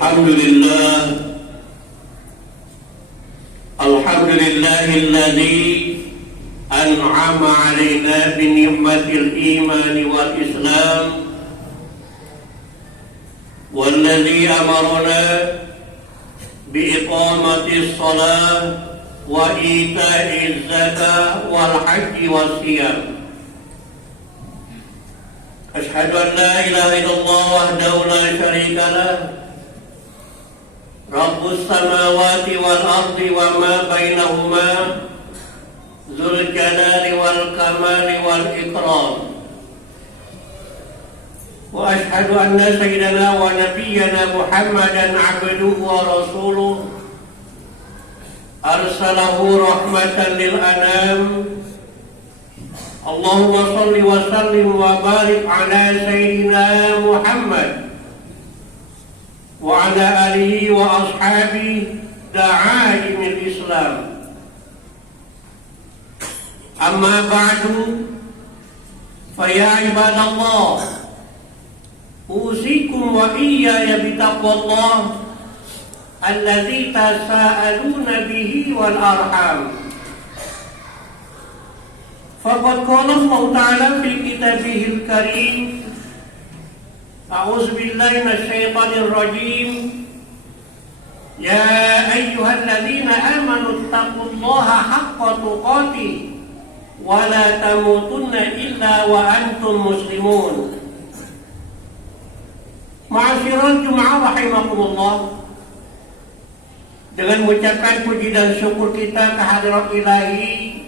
Alhamdulillahilladzi an'ama 'alaina bi ni'matil iman wal islam walladzi amarna bi iqamatis shalah wa ita'iz zakah wal hajji was siyam. Asyhadu an la ilaha illallah wahdahu la syarika lah Rabbus samawati wal ardi wa ma bainahuma Dzul jalali wal kamali wal ikram. Wa asyhadu anna sayyidana wa nabiyyana Muhammadan abduhu wa rasuluh arsalahu rahmatan lil anam. Allahumma salli wa sallim wa barik ala sayyidina Muhammad wa ala alihi wa ashabihi da'aimil Islam. Amma ba'du, fa ya ibadallah, usikum wa iyaya bitaqwallah alladzi tasaaluna bihi wal arham. Faqad qala Allah Ta'ala fi kitabihil karim, a'udzu billahi minasyaitonir rajim, ya ayyuhalladzina amanu taqullaha haqqa tuqatih wa la tamutunna illa wa antum muslimun. Ma'asyiral Jum'ah rahimakumullah, dengan mengucapkan puji dan syukur kita kehadirat ilahi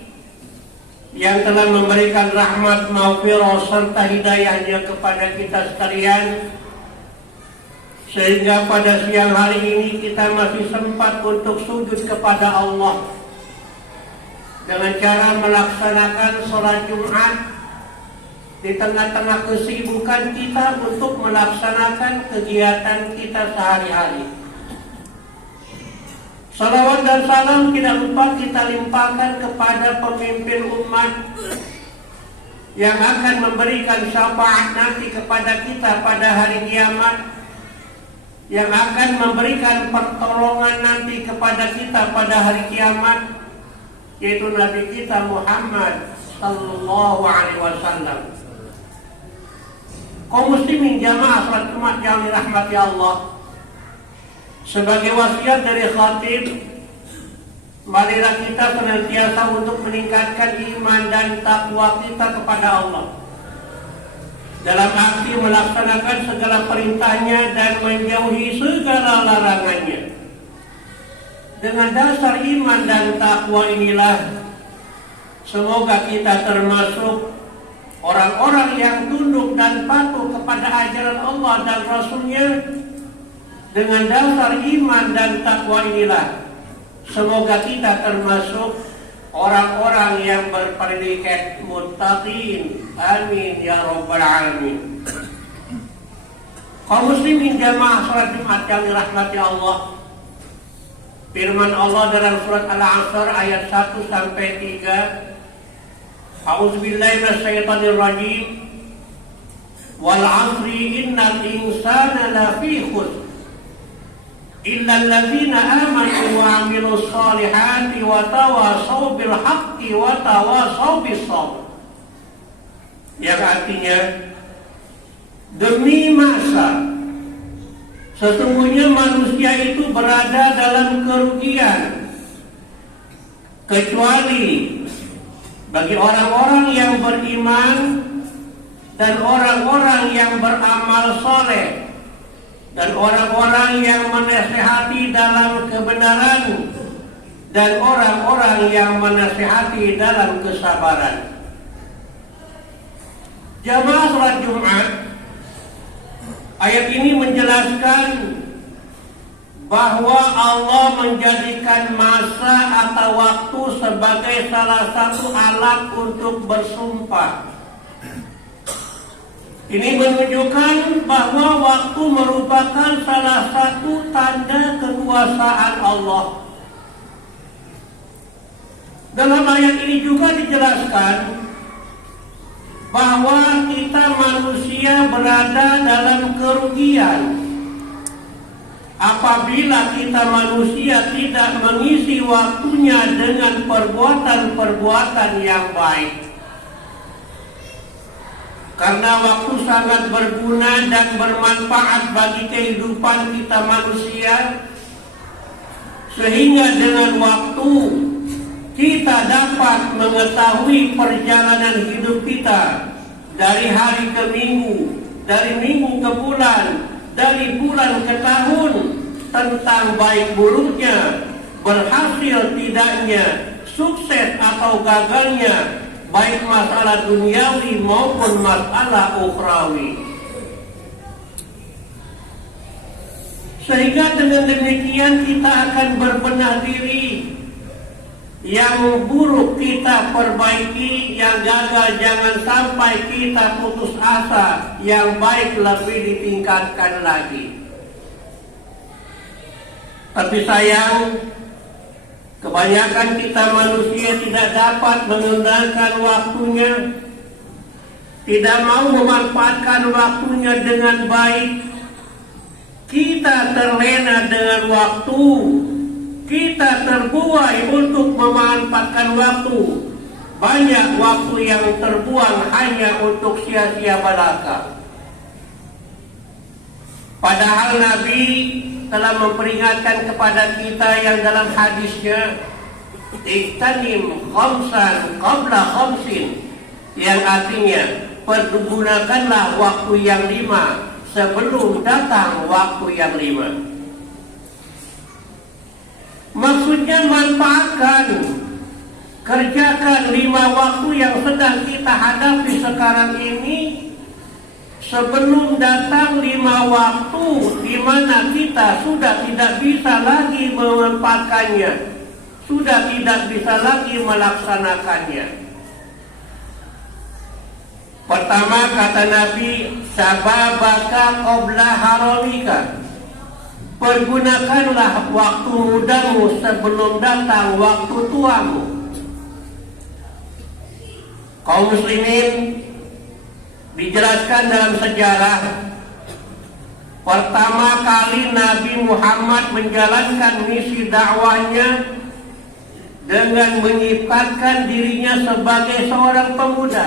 yang telah memberikan rahmat, maghfirah serta hidayahnya kepada kita sekalian, sehingga pada siang hari ini kita masih sempat untuk sujud kepada Allah dengan cara melaksanakan sholat Jumat di tengah-tengah kesibukan kita untuk melaksanakan kegiatan kita sehari-hari. Salawat dan salam tidak lupa kita limpahkan kepada pemimpin umat yang akan memberikan syafaat nanti kepada kita pada hari kiamat, yang akan memberikan pertolongan nanti kepada kita pada hari kiamat, yaitu Nabi kita Muhammad sallallahu alaihi wasallam. Kaum muslimin jamaah salat Jumat yang dirahmati Allah, sebagai wasiat dari khatib, marilah kita senantiasa untuk meningkatkan iman dan takwa kita kepada Allah dalam arti melaksanakan segala perintahnya dan menjauhi segala larangannya. Dengan dasar iman dan takwa inilah semoga kita termasuk orang-orang yang tunduk dan patuh kepada ajaran Allah dan Rasul-Nya. Dengan dasar iman dan takwa inilah semoga kita termasuk orang-orang yang berpredikat muttaqin. Amin ya rabbal alamin. Kaum muslimin jamaah salat Jumat yang dirahmati Allah, firman Allah dalam surat Al-Asr ayat 1 sampai 3, a'udzu billahi minasyaitonir rajim, wal 'asri innal insana lafi khusr illa alladzina amanu wa 'amilus shalihati wa tawasaw bil haqqi wa tawasaw bis sabr. Yang artinya, demi masa sesungguhnya manusia itu berada dalam kerugian kecuali bagi orang-orang yang beriman dan orang-orang yang beramal soleh dan orang-orang yang menasihati dalam kebenaran dan orang-orang yang menasihati dalam kesabaran. Jamaah salat Jumat, ayat ini menjelaskan bahwa Allah menjadikan masa atau waktu sebagai salah satu alat untuk bersumpah. Ini menunjukkan bahwa waktu merupakan salah satu tanda kekuasaan Allah. Dalam ayat ini juga dijelaskan bahwa kita manusia berada dalam kerugian apabila kita manusia tidak mengisi waktunya dengan perbuatan-perbuatan yang baik. Karena waktu sangat berguna dan bermanfaat bagi kehidupan kita manusia, sehingga dengan waktu kita dapat mengetahui perjalanan hidup kita dari hari ke minggu, dari minggu ke bulan, dari bulan ke tahun, tentang baik buruknya, berhasil tidaknya, sukses atau gagalnya, baik masalah duniawi maupun masalah ukhrawi. Sehingga dengan demikian kita akan berbenah diri. Yang buruk kita perbaiki, yang gagal jangan sampai kita putus asa, yang baik lebih ditingkatkan lagi. Tapi sayang, kebanyakan kita manusia tidak dapat menggunakan waktunya, tidak mau memanfaatkan waktunya dengan baik. Kita terlena dengan waktu, kita terbuai untuk memanfaatkan waktu. Banyak waktu yang terbuang hanya untuk sia-sia belaka. Padahal Nabi telah memperingatkan kepada kita yang dalam hadisnya, "Iktanim khamsan qabla khamsin," yang artinya pergunakanlah waktu yang 5 sebelum datang waktu yang 5. Maksudnya manfaatkan, kerjakan 5 waktu yang sedang kita hadapi sekarang ini sebelum datang 5 waktu di mana kita sudah tidak bisa lagi memanfaatkannya, sudah tidak bisa lagi melaksanakannya. Pertama kata Nabi, "Sababaka qabla haramika." Pergunakanlah waktu mudamu sebelum datang waktu tuamu. Kaum muslimin, dijelaskan dalam sejarah, pertama kali Nabi Muhammad menjalankan misi dakwahnya dengan menyifatkan dirinya sebagai seorang pemuda.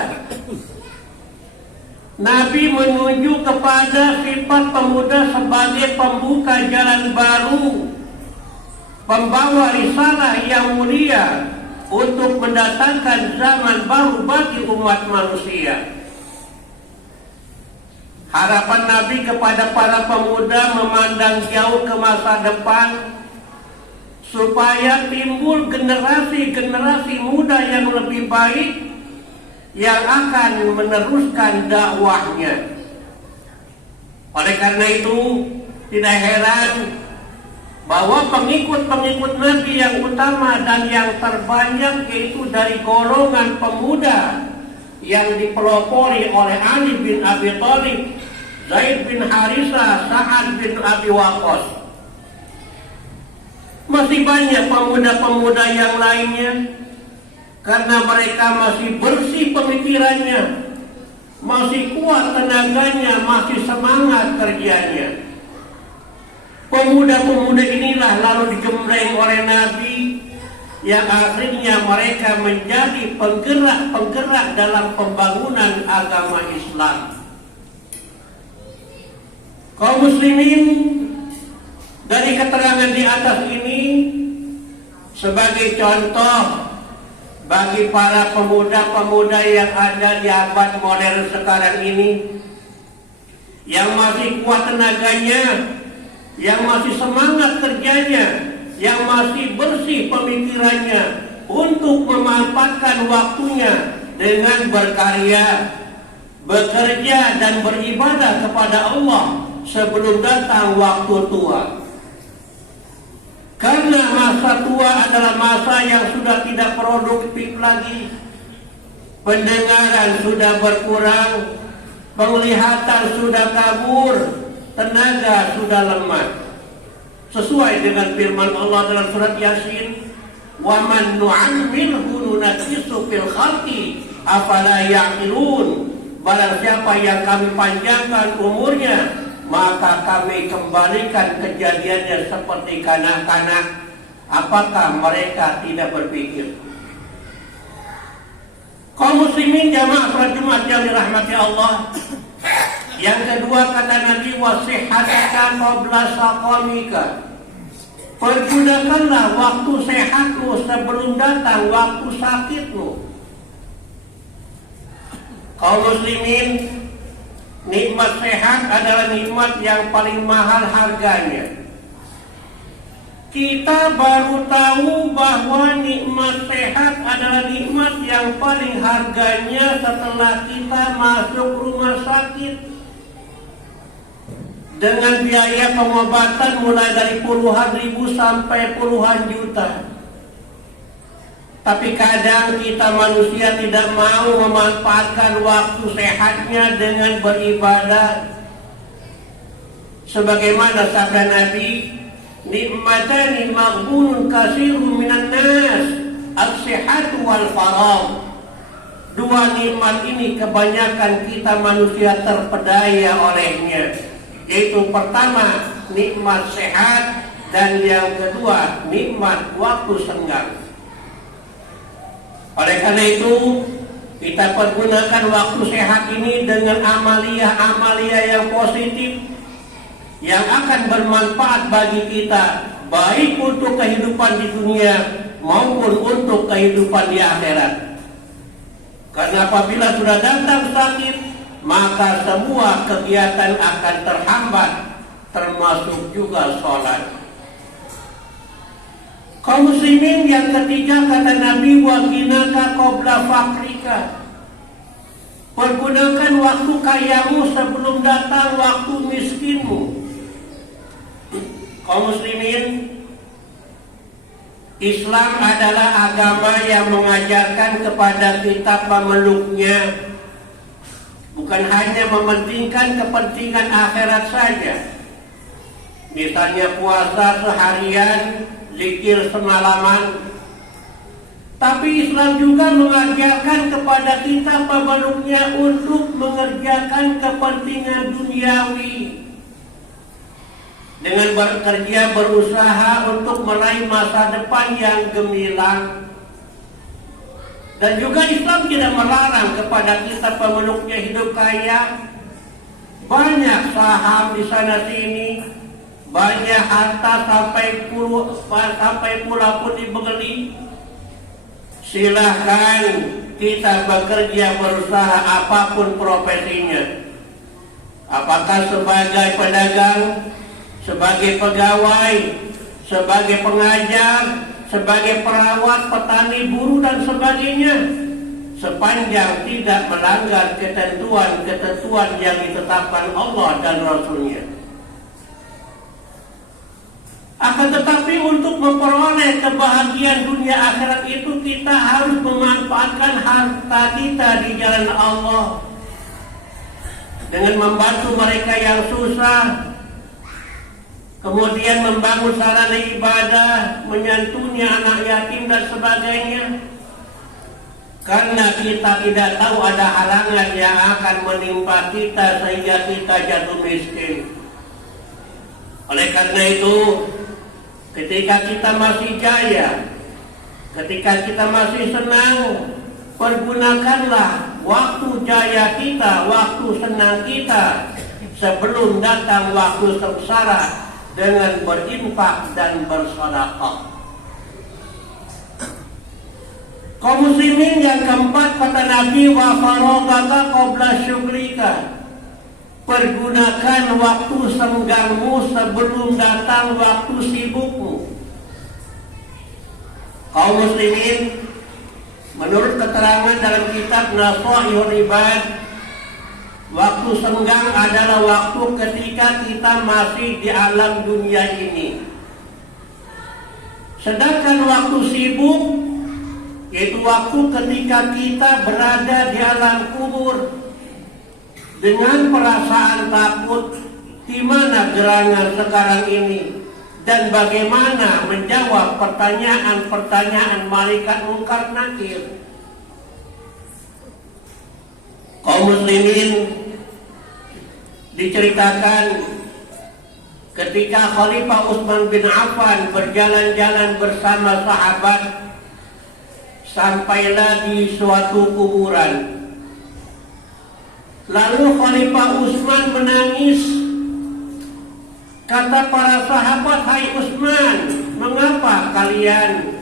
Nabi menuju kepada sifat pemuda sebagai pembuka jalan baru, pembawa risalah yang mulia untuk mendatangkan zaman baru bagi umat manusia. Harapan Nabi kepada para pemuda memandang jauh ke masa depan, supaya timbul generasi-generasi muda yang lebih baik yang akan meneruskan dakwahnya. Oleh karena itu, tidak heran bahwa pengikut-pengikut Nabi yang utama dan yang terbanyak yaitu dari golongan pemuda yang dipelopori oleh Ali bin Abi Thalib, Zaid bin Harisah, Sa'ad bin Abi Waqqas. Masih banyak pemuda-pemuda yang lainnya, karena mereka masih bersih pemikirannya, masih kuat tenaganya, masih semangat kerjanya. Pemuda-pemuda inilah lalu digembleng oleh Nabi, yang akhirnya mereka menjadi penggerak-penggerak dalam pembangunan agama Islam. Kaum muslimin, dari keterangan di atas ini sebagai contoh bagi para pemuda-pemuda yang ada di abad modern sekarang ini, yang masih kuat tenaganya, yang masih semangat kerjanya, yang masih bersih pemikirannya untuk memanfaatkan waktunya dengan berkarya, bekerja dan beribadah kepada Allah sebelum datang waktu tua. Karena masa tua adalah masa yang sudah tidak produktif lagi. Pendengaran sudah berkurang, penglihatan sudah kabur, tenaga sudah lemah. Sesuai dengan firman Allah dalam surat Yasin, "Wa man nu'ammirhu nunaqqisu fil khalqi afala ya'qilun." Barang siapa yang kami panjangkan umurnya, maka kami kembalikan kejadiannya seperti kanak-kanak. Apakah mereka tidak berpikir? Kaum muslimin jamaah salat Jumat yang dirahmati Allah. Yang kedua kata Nabi, wasihhataka qabla saqamika. Pergunakanlah waktu sehatmu sebelum datang waktu sakitmu. Kaum muslimin, nikmat sehat adalah nikmat yang paling mahal harganya. Kita baru tahu bahwa nikmat sehat adalah nikmat yang paling harganya setelah kita masuk rumah sakit. Dengan biaya pengobatan mulai dari puluhan ribu sampai puluhan juta. Tapi kadang kita manusia tidak mau memanfaatkan waktu sehatnya dengan beribadah. Sebagaimana sabda Nabi, nikmatani maghbunun katsirun minan nas, as-sihhatu wal faragh. Dua nikmat ini kebanyakan kita manusia terpedaya olehnya. Yaitu pertama, nikmat sehat, dan yang kedua, nikmat waktu senggang. Oleh karena itu, kita pergunakan waktu sehat ini dengan amalia-amalia yang positif, yang akan bermanfaat bagi kita, baik untuk kehidupan di dunia maupun untuk kehidupan di akhirat. Karena apabila sudah datang sakit, maka semua kegiatan akan terhambat, termasuk juga sholat. Kaum muslimin yang ketiga kata Nabi, wakinaka qabla fakrika. Pergunakan waktu kayamu sebelum datang waktu miskinmu. Kaum muslimin, Islam adalah agama yang mengajarkan kepada kita pemeluknya bukan hanya mementingkan kepentingan akhirat saja. Misalnya puasa seharian, zikir semalaman. Tapi Islam juga mengajarkan kepada kita pemeluknya untuk mengerjakan kepentingan duniawi. Dengan bekerja, berusaha untuk meraih masa depan yang gemilang. Dan juga Islam tidak melarang kepada kita pemeluknya hidup kaya. Banyak saham di sana sini, banyak harta sampai pula pun dibeli. Silahkan kita bekerja, berusaha apapun profesinya. Apakah sebagai pedagang, sebagai pegawai, sebagai pengajar, sebagai perawat, petani, buruh dan sebagainya, sepanjang tidak melanggar ketentuan-ketentuan yang ditetapkan Allah dan Rasulnya. Akan tetapi untuk memperoleh kebahagiaan dunia akhirat itu kita harus memanfaatkan harta kita di jalan Allah dengan membantu mereka yang susah. Kemudian membangun sarana ibadah, menyantuni anak yatim dan sebagainya. Karena kita tidak tahu ada halangan yang akan menimpa kita sehingga kita jatuh miskin. Oleh karena itu, ketika kita masih jaya, ketika kita masih senang, pergunakanlah waktu jaya kita, waktu senang kita sebelum datang waktu sengsara, dengan berinfak dan bersedekah. Kaum muslimin yang keempat kata Nabi, wa faragaka qabla syughlika. Pergunakan waktu senggangmu sebelum datang waktu sibukmu. Kaum muslimin, menurut keterangan dalam kitab Nasaihul Ibad, waktu senggang adalah waktu ketika kita masih di alam dunia ini. Sedangkan waktu sibuk, yaitu waktu ketika kita berada di alam kubur dengan perasaan takut, di mana gerangan sekarang ini dan bagaimana menjawab pertanyaan-pertanyaan malaikat Munkar Nakir. Kaum muslimin, diceritakan ketika Khalifah Utsman bin Affan berjalan-jalan bersama sahabat, sampailah di suatu kuburan. Lalu Khalifah Utsman menangis. Kata para sahabat, "Hai Utsman, mengapa kalian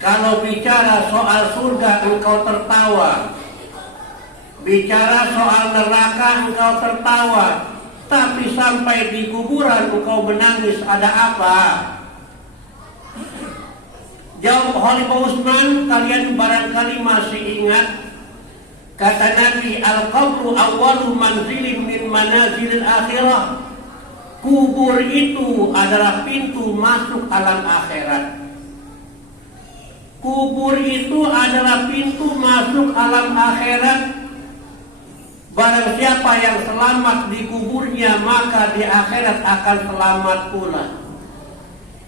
kalau bicara soal surga engkau tertawa, bicara soal neraka engkau tertawa, tapi sampai di kuburan engkau menangis, ada apa?" Jawab Khalifah Utsman, "Kalian barangkali masih ingat kata Nabi, al-qabru awwalu manzilin min manazilil akhirah." Kubur itu adalah pintu masuk alam akhirat. Kubur itu adalah pintu masuk alam akhirat. Barang siapa yang selamat di kuburnya, maka di akhirat akan selamat pula.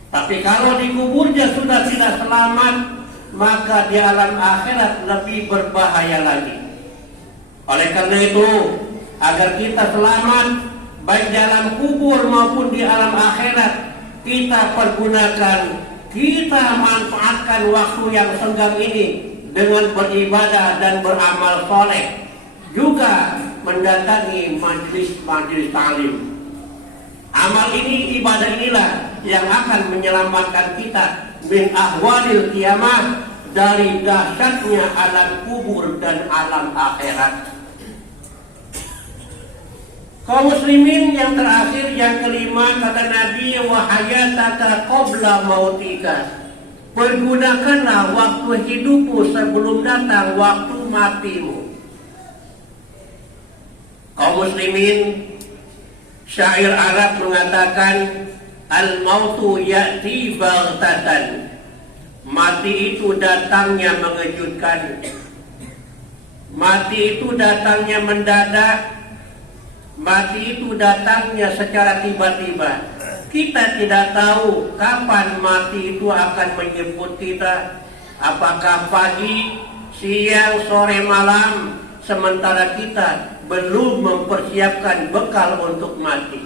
Tapi kalau di kuburnya sudah tidak selamat, maka di alam akhirat lebih berbahaya lagi. Oleh karena itu, agar kita selamat baik dalam kubur maupun di alam akhirat, kita pergunakan, kita manfaatkan waktu yang senggang ini dengan beribadah dan beramal soleh, juga mendatangi majelis-majelis ta'lim. Amal ini, ibadah inilah yang akan menyelamatkan kita min ahwalil kiamah, dari dahsyatnya alam kubur dan alam akhirat. Kaum muslimin yang terakhir, yang kelima, kata Nabi, wa hayataka qabla mautika. Pergunakanlah waktu hidupmu sebelum datang waktu matimu. Kaum muslimin, syair Arab mengatakan, al-mautu ya'ti baghtatan. Mati itu datangnya mengejutkan. Mati itu datangnya mendadak. Mati itu datangnya secara tiba-tiba. Kita tidak tahu kapan mati itu akan menjemput kita. Apakah pagi, siang, sore, malam. Sementara kita belum mempersiapkan bekal untuk mati.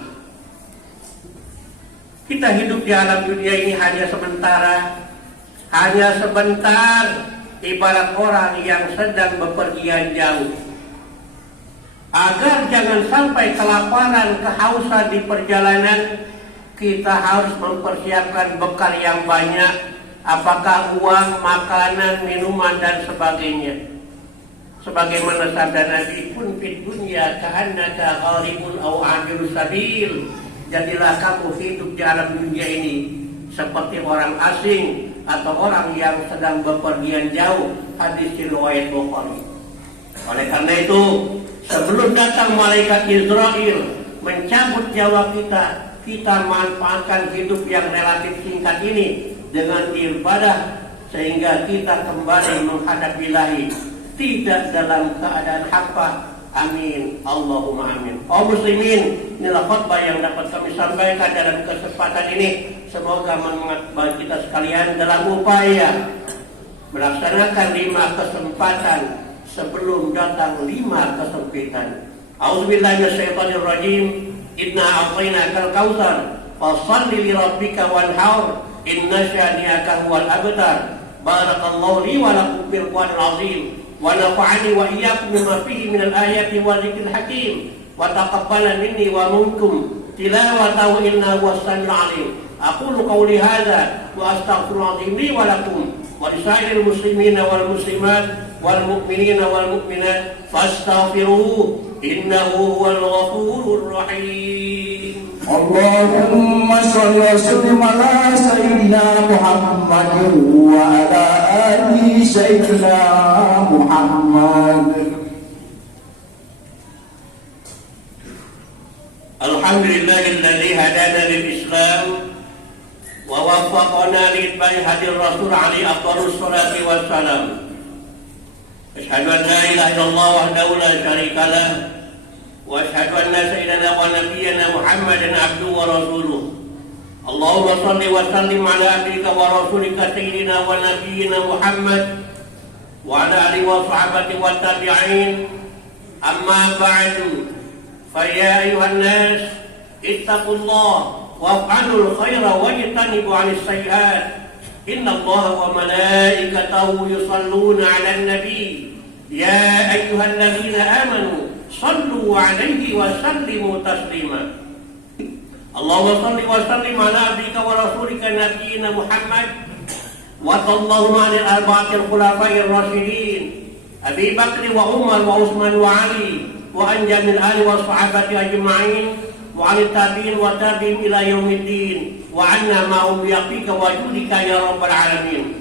Kita hidup di alam dunia ini hanya sementara. Hanya sebentar. Ibarat orang yang sedang bepergian jauh. Agar jangan sampai kelaparan, kehausan di perjalanan, kita harus mempersiapkan bekal yang banyak. Apakah uang, makanan, minuman, dan sebagainya. Sebagaimana sabda Nabi, kun fid dunya ka'annaka gharibun aw 'abiru sabil. Jadilah kamu hidup di alam dunia ini seperti orang asing atau orang yang sedang bepergian jauh. Hadis riwayat Bukhari. Oleh karena itu, sebelum datang malaikat Israel mencabut nyawa kita, kita manfaatkan hidup yang relatif singkat ini dengan ibadah, sehingga kita kembali menghadap Ilahi, tidak dalam keadaan hampa. Amin, Allahumma amin. Kaum muslimin, inilah khutbah yang dapat kami sampaikan dalam kesempatan ini. Semoga memanfaatkan bagi kita sekalian dalam upaya melaksanakan 5 kesempatan sebelum datang 5 kesempitan. A'udzubillahi minasyaitonirrajim. Inna a'tainakal kautsar fashalli li rabbika wanhar inna syani'aka huwal abtar. Barakallahu li wa lakum fil Qur'anil azim wa nafa'ani wa iyyakum bima fihi minal ayati wa dzikril hakim wa taqabbala minni wa minkum tilawatahu innahu was-sami'ul 'alim. Aqulu qawli hadza wa astaghfirullaha li wa lakum wa lisairil muslimina wal muslimat wal mu'minina wal mu'minat fastaghfiruhu innahu huwal ghafurur rahim. Allahumma shalli wa sallim ala sayyidina Muhammad wa ala ali sayyidina Muhammad. Alhamdulillahilladzi hadana lil Islam wa waffaqana li ittiba'i hadir Rasul alaihi afdhalus salati wassalam. Asyhadu an la ilaha illallah wahdahu la syarika lah wa asyhadu anna sayyidana wa nabiyyana Muhammadan abduhu wa rasuluh. Allahumma shalli wa sallim ala abdika wa rasulika sayyidina wa nabiyyina Muhammad wa ala alihi wa sahbihi wa tabi'in. Amma ba'du. فيا أيها الناس اتقوا الله وافعلوا الخير واجتنبوا عن السيئات إن الله وملائكته يصلون على النبي يا أيها الذين آمنوا صلوا عليه وسلموا تسليما اللهم صل وسلم على عبدك ورسولك نبينا محمد وصلى اللهم عن الأربعة الخلفاء الراشدين أبي بكر وعمر وعثمان وعلي وعن جميع الآل والصحابة أجمعين وعن التابعين وتابعين إلى يوم الدين وعنا معهم بيقيك وجودك يا رب العالمين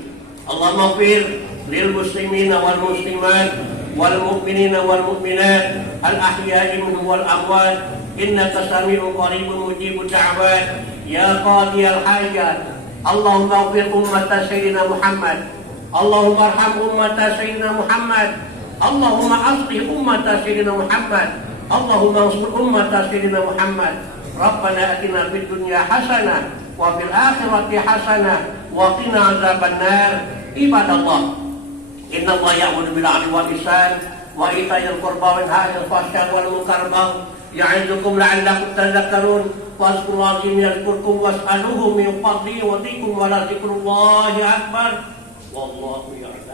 اللهم اغفر للمسلمين والمسلمات والمؤمنين والمؤمنات الأحياء منهم والأموات إنك سميع قريب مجيب الدعوات يا قاضي الحاجات اللهم اغفر أمة سيدنا محمد اللهم ارحم أمة سيدنا محمد اللهم أصلح أمة سيدنا محمد اللهم انصر أمة سيدنا محمد ربنا آتنا في الدنيا حسنة وفي الآخرة حسنة وقنا عذاب النار عباد الله إن الله يأمر بالعدل والإحسان وإيتاء ذي القربى وينهى عن الفحشاء والمنكر يعظكم لعلكم تذكرون واذكروا الله العظيم يذكركم واسألوه من فضله يعطيكم ولذكر الله أكبر والله يعلم